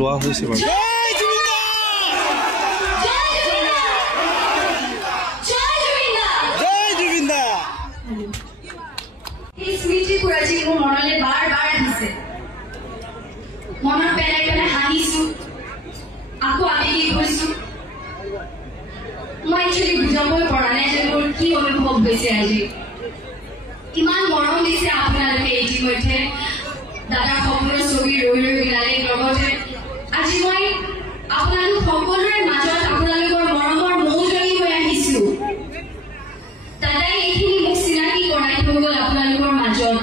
লোৱা হৈছে বাৰু স্মৃতি পুৰাজি মোৰ মনলৈ বাৰ বাৰ আহিছে মনত পেলাই পেলাই হাঁহিছো আকৌ আবেগিক হৈছো মই একচুৱেলি বুজাবই পৰা নাই যে মোৰ কি অনুভৱ হৈছে আজি ইমান মৰম দিছে আপোনালোকে ইতিমধ্যে দাদাৰ সপোনৰ ছবি ৰৈ ৰৈ বিনালে লগতে আজি মই আপোনালোক সকলোৰে মাজত আপোনালোকৰ মৰমৰ মৌজনী হৈ আহিছো দাদাই এইখিনি মোক চিনাকি কৰাই থৈ গ'ল আপোনালোকৰ মাজত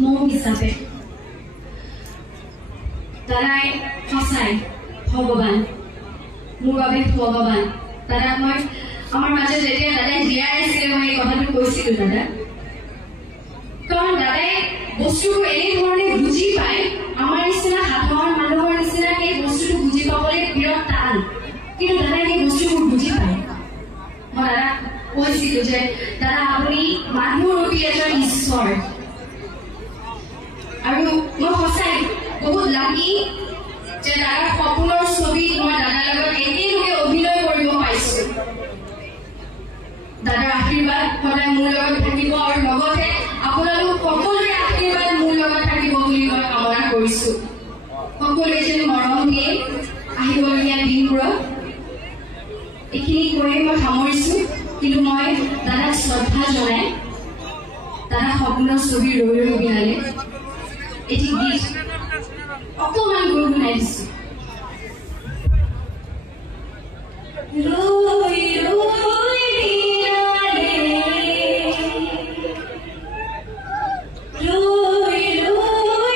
মৌ হিচাপে দাদাই সঁচাই ভগৱান মোৰ বাবে ভগৱান দাদাক মই আমাৰ মাজত যেতিয়া দাদাই জীয়াই আছিলে মই এই কথাটো কৈছিলো দাদা কাৰণ দাদাই বস্তুটো এনেধৰণে বুজি পায় আমাৰ নিচিনা সাধাৰণ মানুহৰ নিচিনা সেই বস্তুটো বুজি পাবলৈ বিৰাট টান কিন্তু দাদাই সেই বস্তুবোৰ বুজি পায় মই দাদাক কৈছিলো যে দাদা আপুনি মানুহৰূপী এজন ঈশ্বৰ আৰু মই সঁচাই বহুত লাগি যে দাদাৰ সপোনৰ ছবিত মই দাদাৰ লগত একেলগে অভিনয় কৰিব পাইছো দাদাৰ আশীৰ্বাদ সদায় মোৰ লগত থাকিব আৰু লগতে আপোনালোক সকলোৰে আশীৰ্বাদ মোৰ লগত থাকিব বুলি মই কামনা কৰিছো সকলোৱে যেন মৰম দিয়ে আহিবলগীয়া দিনবোৰত এইখিনি কৈ মই সামৰিছো কিন্তু মই দাদাক শ্ৰদ্ধা জনাই দাদা সপোনৰ ছবি ৰৈ ৰৈ বিনালে এটি গীত অকণমান গুণগুণাই দিছো ৰৈ ৰৈ বিনালে ৰৈ ৰৈ বিনালে ৰৈ ৰৈ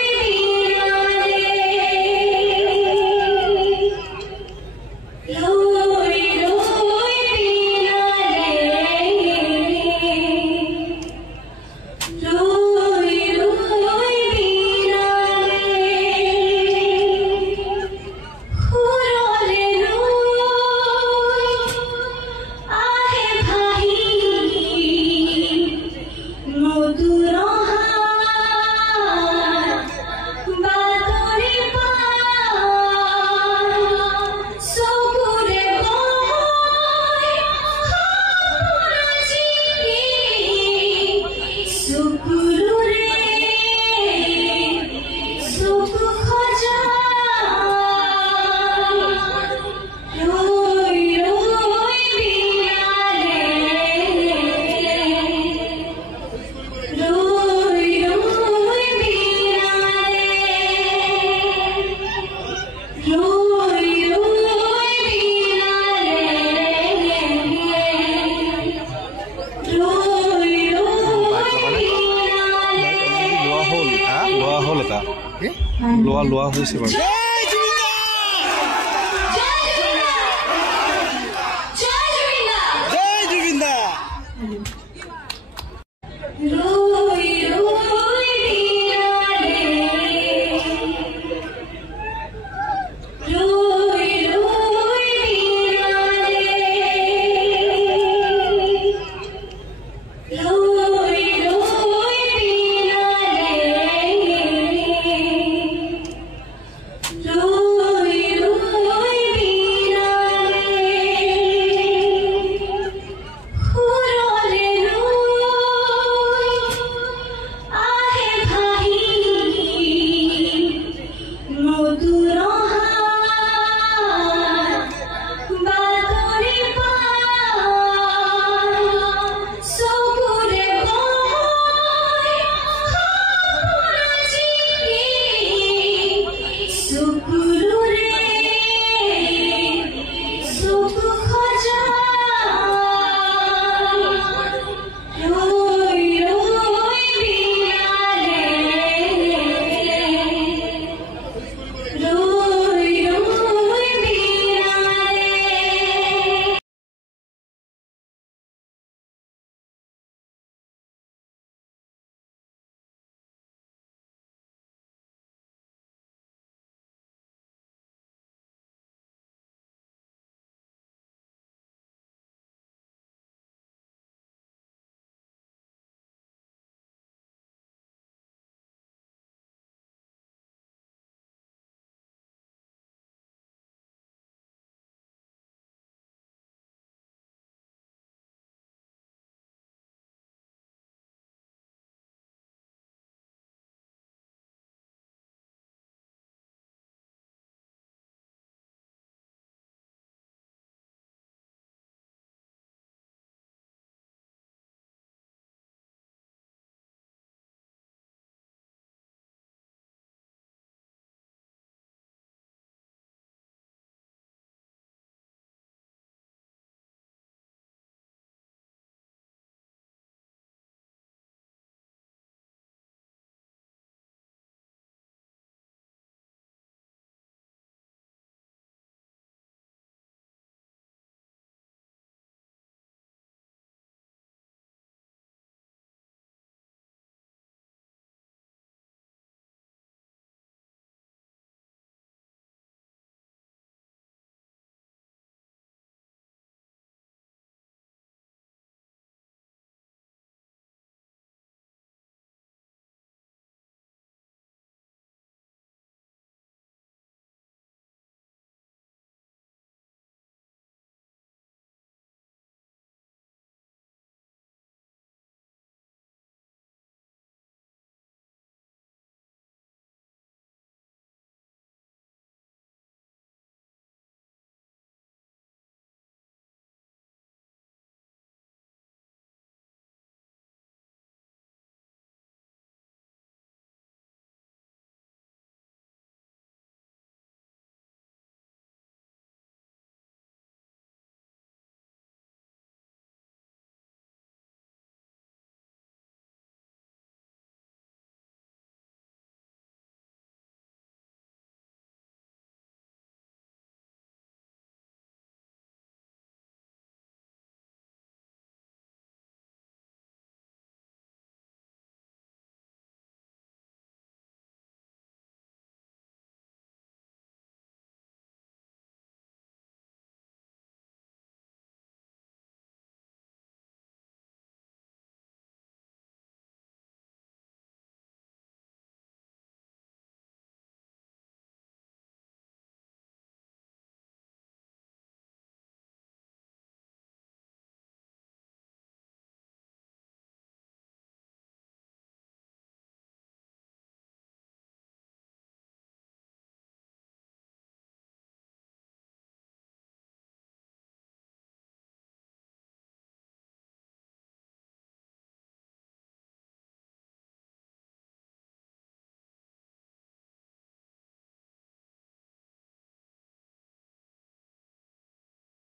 লোৱা হৈছে বাৰু